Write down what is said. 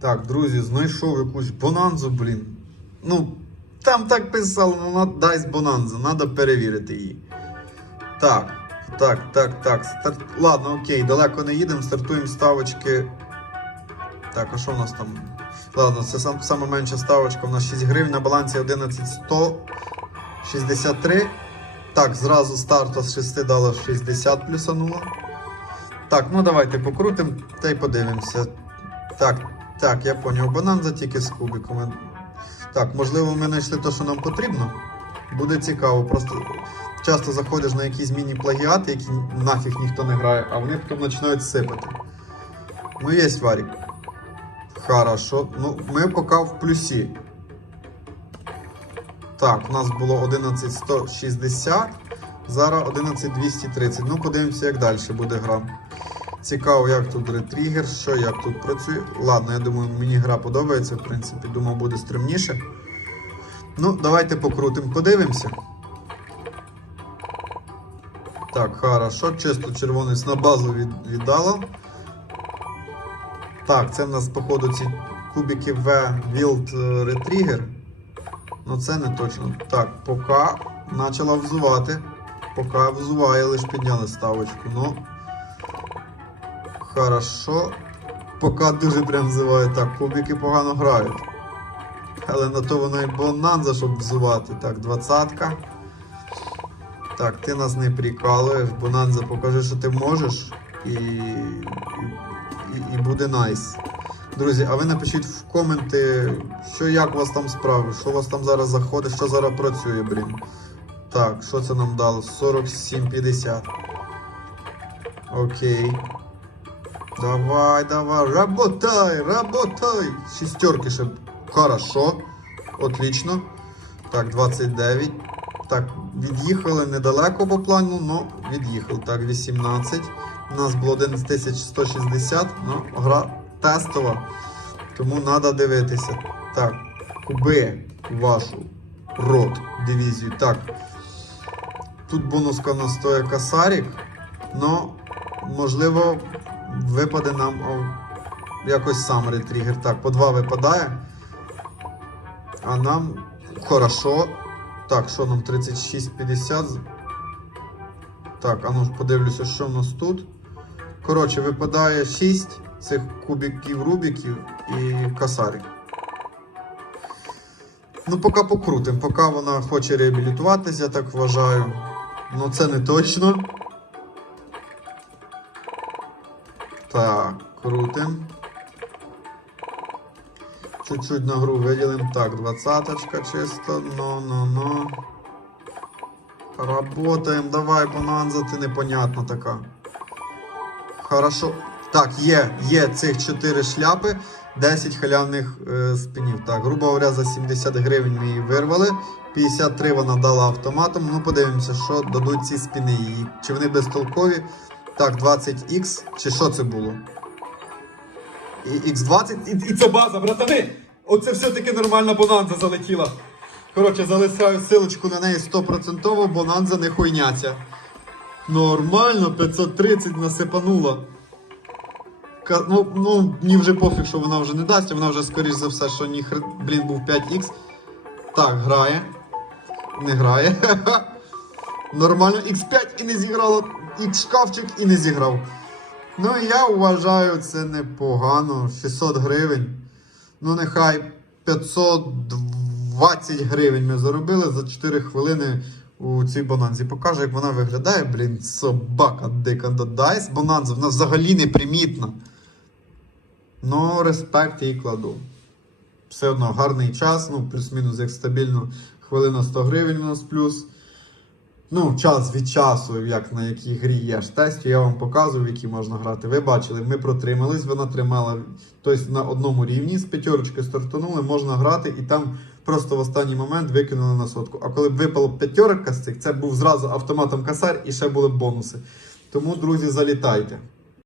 Так, друзі, знайшов якусь бонанзу, блін. Ну, там так писало, ну дасть бонанзу, треба перевірити її. Так, так, так, так. Старт... Ладно, окей, далеко не їдемо, стартуємо ставочки. Так, а що в нас там? Ладно, це сам, сама менша ставочка. У нас 6 гривень на балансі 11,163. Так, зразу старту з 6 дало 60 плюсануло. Так, ну давайте покрутимо та й подивимося. Так, так, я поняв. Бананза тільки з кубиками. Так, можливо, ми знайшли те, що нам потрібно. Буде цікаво. Просто часто заходиш на якісь міні-плагіати, які нафіг ніхто не грає, а вони потім починають сипати. Ну, є варік. Хорошо. Ну, ми поки в плюсі. Так, у нас було 11160, зараз 11230. Ну, подивимося, як далі буде гра. Цікаво, як тут ретригер, що як тут працює. Ладно, я думаю, мені гра подобається, в принципі, думав, буде стрімніше. Ну, давайте покрутимо, подивимося. Так, хорошо, чисто червоний на базу від, віддало. Так, це в нас, походу, ці кубики V Wild е, Retrigger. Ну це не точно. Так, поки почала взувати. Поки взуває, лише підняли ставочку. Ну. Хорошо. Поки дуже прям взиває. Так, кубики погано грають. Але на то воно і бонанза, щоб взувати. Так, двадцятка. Так, ти нас не прикалуєш. Бонанза, покажи, що ти можеш. І, і, і буде найс. Друзі, а ви напишіть в коменти, що як у вас там справи, що у вас там зараз заходить, що зараз працює, блін. Так, що це нам дало? 47,50. Окей. Давай, давай, работай, работай. Шестерки ще. Хорошо. Отлично. Так, 29. Так, від'їхали недалеко по плану, но від'їхали. Так, 18. У нас було 11160, ну, гра тестова. Тому треба дивитися. Так, куби вашу рот дивізію. Так. Тут бонуска в нас стоїть касарік. Но, можливо, випаде нам о, якось сам ретригер. Так, по два випадає. А нам хорошо. Так, що нам 36,50. Так, а ну ж подивлюся, що в нас тут. Коротше, випадає 6 цих кубиків рубіків і касарик. Ну, поки покрутим, поки вона хоче реабілітуватися, я так вважаю. Ну, це не точно. Так, крутим. Чуть-чуть на гру виділимо. Так, двадцаточка чисто. Ну, ну, ну. Работаємо. Давай, бананза, ти непонятна така. Хорошо. Так, є, є цих 4 шляпи, 10 халявних е, спинів. Так, грубо говоря, за 70 гривень ми її вирвали. 53 вона дала автоматом. Ну, подивимося, що дадуть ці спини її. Чи вони безтолкові. Так, 20X, чи що це було? І X20. І, і це база, братани! Оце все-таки нормальна бонанза залетіла. Коротше, залишаю силочку на неї 100%, бонанза не хуйняця. Нормально, 530 насипанула. Ну, ну, мені вже пофіг, що вона вже не дасть, вона вже, скоріш за все, що ні хр... блін, був 5х. Так, грає. Не грає. Нормально, X5 і не зіграло. X шкафчик і не зіграв. Ну, я вважаю, це непогано. 600 гривень. Ну, нехай 520 гривень ми заробили за 4 хвилини у цій бананзі. Покажу, як вона виглядає. Блін, собака дика дайс. Бананза, вона взагалі непримітна. Ну, респект їй кладу. Все одно гарний час, ну, плюс-мінус як стабільно. Хвилина 100 гривень у нас плюс. Ну, час від часу, як на якій грі є ж тестів, я вам показую, які можна грати. Ви бачили, ми протримались, вона тримала тобто на одному рівні з п'ятерочки стартанули, можна грати, і там просто в останній момент викинули на сотку. А коли б випало п'ятерка з цих, це був зразу автоматом касар і ще були б бонуси. Тому, друзі, залітайте.